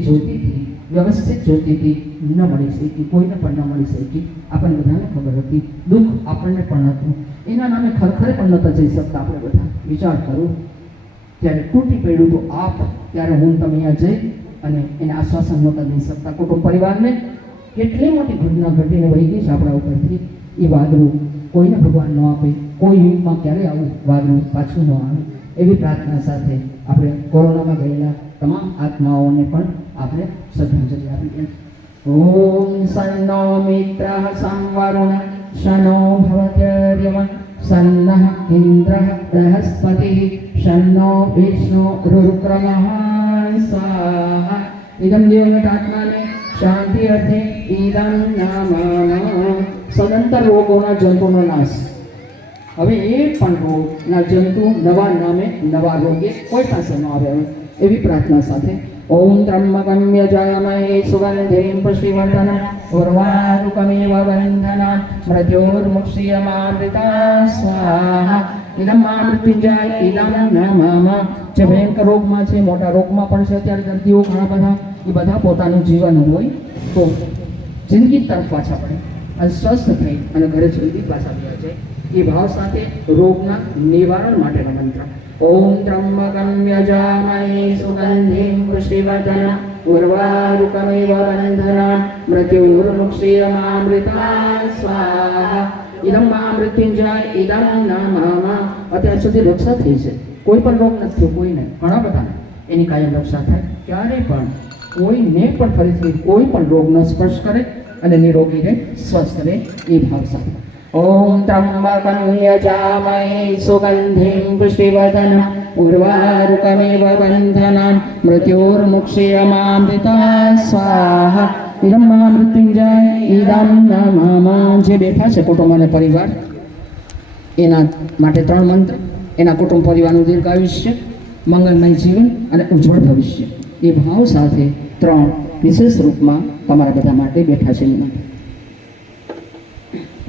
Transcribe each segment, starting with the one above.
જોતીથી વ્યવસ્થિત જોતીથી ન મળી શકી, કોઈને પણ ન મળી શકી. આપણને બધાને ખબર હતી. દુઃખ આપણને પણ હતું. એના નામે ખરખરે પણ નહોતા જઈ શકતા આપણે બધા. વિચાર કરો, જ્યારે તૂટી પડ્યું તો આપ, ત્યારે હું તમે અહીંયા જઈ અને એને આશ્વાસન નહોતા દઈ શકતા. કુટુંબ પરિવારને કેટલી મોટી ઘટના ઘટીને વહી ગઈ છે આપણા ઉપરથી. એ વાદળું કોઈને ભગવાન ન આપે. કોઈ યુગમાં ક્યારે આવું વાદળું પાછું ન આવે. એવી પ્રાર્થના સાથે આપણે કોરોનામાં ગયેલા તમામ આત્માઓને પણ આપણે શ્રદ્ધાંજલિ આપીએ ઓમ સન્નો મિત્ર સંવરુણ શનો ભવત્યર્યમ સન્નઃ ઇન્દ્રઃ બૃહસ્પતિः શન્નો વિષ્ણુ રુક્રમઃ સ્વાહા ઇદમ દેવગઢ શાંતિ અર્થે ઇદમ નમઃ સદંતર રોગોના જંતુનો નાશ હવે એ પણ રોગના જંતુ નવા નામે નવા રોગે કોઈ પાસે ન આવે હવે એવી પ્રાર્થના સાથે, ઓમ ત્રમ્બકમ્ય યજામહે સુગંધિમ પુષ્ટિવર્ધન ઉર્વારુકમેવ બંધના, મૃત્યોર્મુક્ષીયમામૃતા, સ્વાહા, ઇદમ મૃત્યુંજય ઇદમ નમઃ. જે ભયંકર રોગમાં છે, મોટા રોગમાં પણ છે, અત્યારે દર્દીઓ ઘણા બધા, એ બધા પોતાનું જીવન હોય તો જિંદગી તરફ પાછા પડે, અને સ્વસ્થ થઈ અને ઘરે જલ્દી પાછા ગયા છે એ ભાવ સાથે રોગના નિવારણ માટેનો મંત્ર. ઓમ ત્રંબકમ યજામહે સુગંધિમ પુષ્ટિવર્ધન ઉર્વારુકમેવ બંધના મૃત્યુર્મુક્ષીયમામૃતા સ્વાહા ઇદમ મા મૃત્યુંજય ઇદમ નમઃ અત્યાર સુધી રક્ષા થઈ છે. કોઈ પણ રોગ નથી થયો, કોઈને ઘણા બધાને એની કાયમ રક્ષા થાય. ક્યારે પણ કોઈને પણ ફરીથી કોઈ પણ રોગ ન સ્પર્શ કરે અને નિરોગી રહે સ્વસ્થ રહે એ ભાવ સાથે. ઓમ ત્રંબકં યજામહે સુગંધિં પુષ્ટિવર્ધન ઉર્વારુકમેવ બંધનાન મૃત્યોર્મુક્ષીયમામૃતા સ્વાહા ઇદમ મહા મૃત્યુંજય ઇદમ નમઃ જે બેઠા છે કુટુંબ અને પરિવાર, એના માટે ત્રણ મંત્ર, એના કુટુંબ પરિવારનું દીર્ઘાયુષ્ય મંગલમય જીવન અને ઉજ્જવળ ભવિષ્ય. એ ભાવ સાથે ત્રણ વિશેષ રૂપમાં તમારા બધા માટે બેઠા છે એના માટે.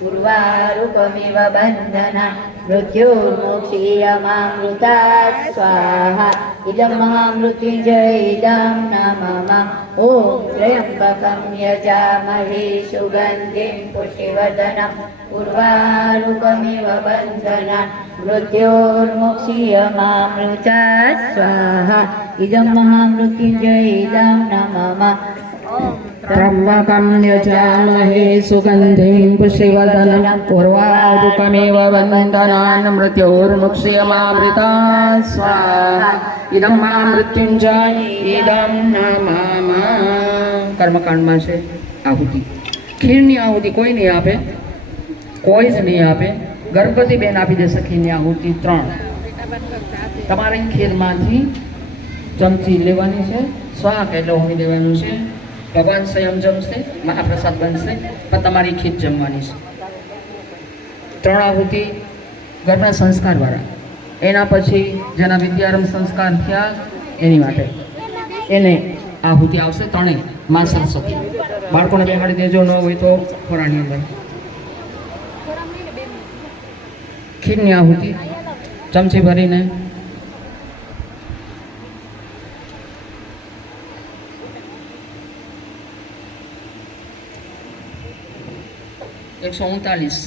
પૂર્વારૂપમિવ બંધના મૃત્યુર્મુક્ષીયમામૃતા સ્વાહા ઇદમ મહામૃત્યુંજયદમ નમઃ ઓમ ત્રયંબકમ યજામહે સુગંધિમ પુષ્ટિવર્ધનમ પૂર્વારૂપમિવ બંધના મૃત્યોર્મુક્ષીયમામૃતા સ્વાહા ઇદમ મહામૃત્યુંજયદમ નમઃ त्र्यम्बकं यजामहे सुगन्धिं पुष्टिवर्धनम् उर्वारुकमेव वन्दनान् मृत्योर्मुक्ष्यमामृता स्वाहा इदं मा મૃત્યુંજય ઇદમ નમઃ કર્મકાંડમાં છે આહુતિ ખીરની આહુતિ કોઈ નહીં આપે કોઈ જ નહીં આપે ગણપતિ બેન આપી દેશે ખીરની આહુતિ ત્રણ તમારી ખીરમાંથી ચમચી લેવાની છે સ્વાક એટલે હોમી દેવાનું છે ભગવાન સ્વયં જમશે મહાપ્રસાદ બનશે પણ તમારી ખીચ જમવાની છે ત્રણ આહુતિ ઘરના સંસ્કારવાળા એના પછી જેના વિદ્યારંભ સંસ્કાર થયા એની માટે એને આહુતિ આવશે ત્રણેય મા સરસ્વતી બાળકોને બેહાડી દેજો ન હોય તો ખોરાની અંદર ખીરની આહુતિ ચમચી ભરીને એકસો ઉનતાલીસ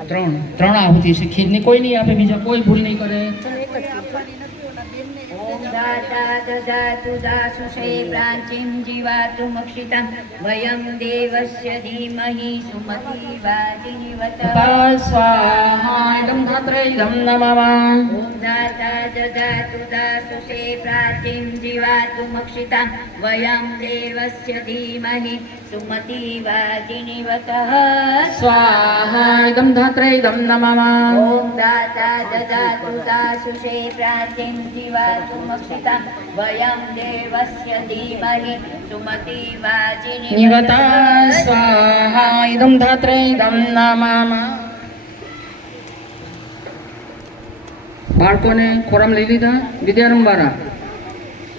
ત્રણ ત્રણ આહુતિ છે ખીરની કોઈ નહીં આપે બીજા કોઈ ભૂલ નહીં કરે. दाता ददातु दासुषे प्राचीं जीवातु मक्षितं वयं देवस्य धीमहि सुमतिवादिनिवत स्वाहायं धात्रैदं नमः ॐ दाता ददातु दासुषे प्राचीं जीवातु मक्षितं वयं देवस्य धीमहि सुमतिवादिनिवतः स्वाहायं धात्रैदं नमः ॐ दाता ददातु दासुषे प्राचीं जीवातु मक्षितं બાળકોને ખોરામાં લઈ લીધા વિદ્યારંભ મારા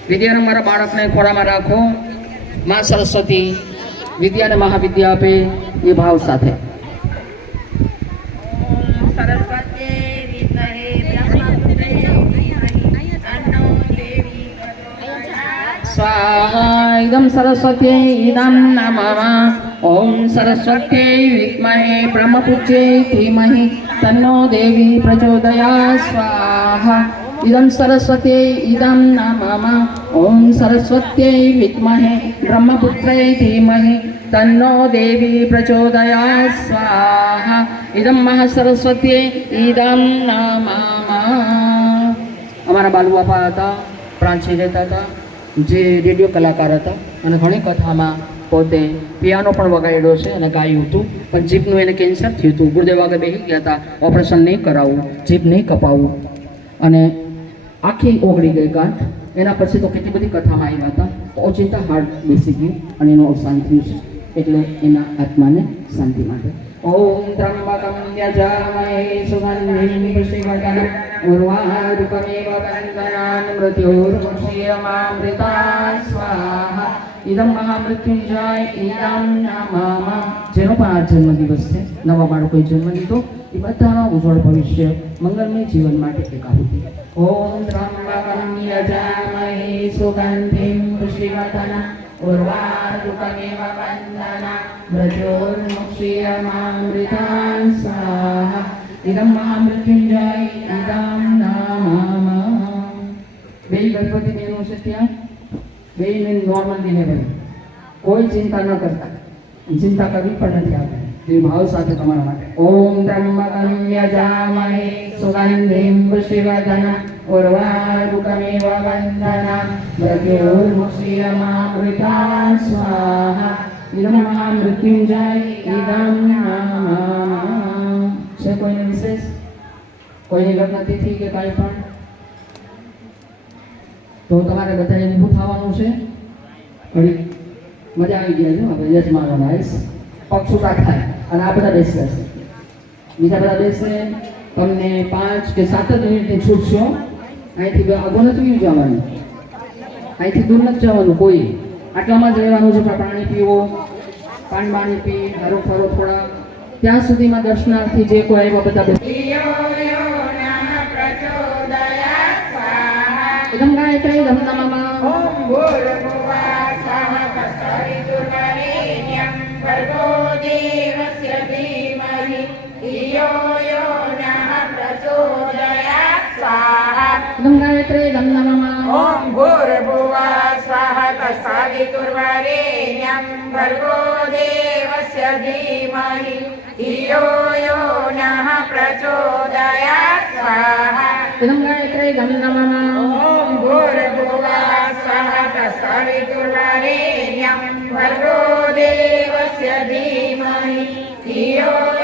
વિદ્યારંભ મારા બાળકને ખોરામાં રાખો મા સરસ્વતી વિદ્યાને મહાવિદ્યા આપે એ ભાવ સાથે સ્વાહાયદમ સરસ્વતી ઇદમ નમઃ ઓમ સરસ્વતી વિદ્મહે બ્રહ્મપુત્ર્યે ધીમહિ તન્નો દેવી પ્રચોદયા સ્વાહા ઇદમ સરસ્વતી ઇદમ નમઃ ઓમ સરસ્વત્યૈ વિદ્મહે બ્રહ્મપુત્ર્યે ધીમહિ તન્નો દેવી પ્રચોદયા સ્વાહા ઇદમ મહ સરસ્વત્યે ઇદમ નમઃ અમારા બાલુ બાપા હતા પ્રાંચી રહેતા હતા જે રેડિયો કલાકાર હતા અને ઘણી કથામાં પોતે પિયાનો પણ વગાડ્યો છે અને ગાયું હતું. પણ જીભનું એને કેન્સર થયું હતું. ગુરુદેવ આગળ બેસી ગયા હતા. ઓપરેશન નહીં કરાવવું, જીભ નહીં કપાવવું. અને આખી ઓગળી ગઈ ગાંઠ. એના પછી તો કેટલી બધી કથામાં આવ્યા હતા. ઓચિંતા હાર્ટ બેસી ગયું અને એનું અવસાન થયું છે. એટલે એના આત્માને શાંતિ માટે. ઓમ त्र्यम्बकं यजामहे सुगन्धिं પુષ્ટિવર્ધનમ ઉર્વારુકમેવ બંધનાન મૃત્યોર્મુક્ષીયમામૃતા સ્વાહા ઇદમ મહામૃત્યુંજય ઇદમ નમઃ જેનો પણ આ જન્મદિવસ છે નવા બાળકોએ જન્મ લીધો એ બધાનો ઉજ્જવળ ભવિષ્ય મંગલમય જીવન માટે એક આહુતિ ઓમ ત્રંબકમ યજામહે સુગંધિમ પુષ્ટિવર્ધનમ ઉર્વારુકમેવ બંધના મૃત્યોર્મુક્ષીયમામૃતા સ્વાહા ઇદમ મહામૃત્યુંજય ઇદમ નમઃ બે ગણપતિ બહેનો છે ત્યાં બેને નોર્મલ ડિલિવરી કોઈ ચિંતા ન કરતા ચિંતા કરવી પણ નથી આપણે ભાવ સાથે તમારા માટે. ઓમ બ્રહ્મકં જામહે સુગંધિમ પુષ્ટિવર્ધન ઉર્વારુકમેવ વંદના મૃત્યોર્મુક્ષીયમામૃતા સ્વાહા ઇદમા મૃત્યુંજય ઇદમ નમઃ છે કોઈને વિશેષ? કોઈની લગ્નતિથિ કે કાંઈ પણ? તો તમારે બધાએ ઊભું થવાનું છે? ઘડી મજા આવી ગયા છે હવે યજમાનો આવીશ પગ છૂટા થાય. અને આ બધા બેસતા છે. બીજા બધા બેસને તમને પાંચ કે સાત જ મિનિટની છૂટ છો અહીંથી આગો નથી જવાનું. અહીંથી દૂર નથી જવાનું કોઈ. આટલામાં જ રહેવાનું છે પાણી પીવો પાણી પાણી પી હરો ફરો થોડા. ત્યાં સુધીમાં દર્શનાર્થી જે કોઈ આવ્યા બધા એકદમ ગાય થાય ધમનામાં इदं नमः ॐ भूर्भुवः स्वः तत्सवितुर्वरेण्यं भर्गो देवस्य धीमहि। धियो यो नः प्रचोदयात् स्वाहा। इदं गायत्री इदं नमः ॐ भूर्भुवः स्वः तत्सवितुर्वरेण्यं भर्गो देवस्य धीमहि। धियो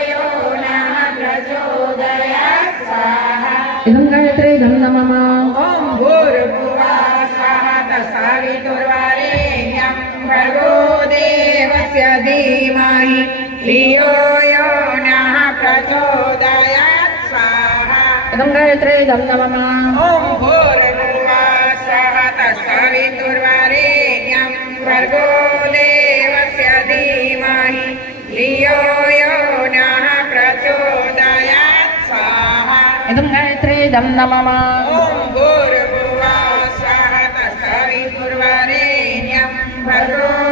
ભર્ગો દેવસ્ય ધીમહિ ધિયો યો નઃ પ્રચોદયાત સ્વાહા ગંગાયત્રે ધમ નમઃ ઓમ ભૂર્ભુવઃ સહ તસ્સવિતુર્વરેણ્યં ભર્ગો દેવસ્ય ધીમહિ ધિયો યો નઃ પ્રચોદયાત સ્વાહા ગંગાયત્રે ધમ નમઃ ઓમ इदं